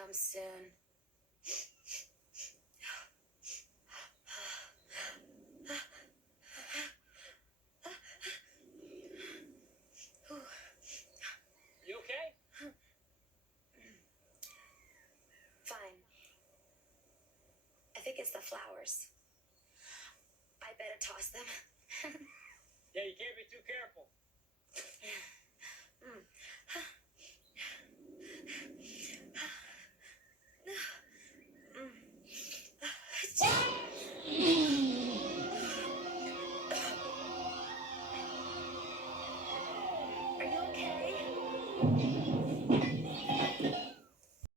come soon. You okay? Fine. I think it's the flowers. I better toss them. Yeah, you can't be too careful.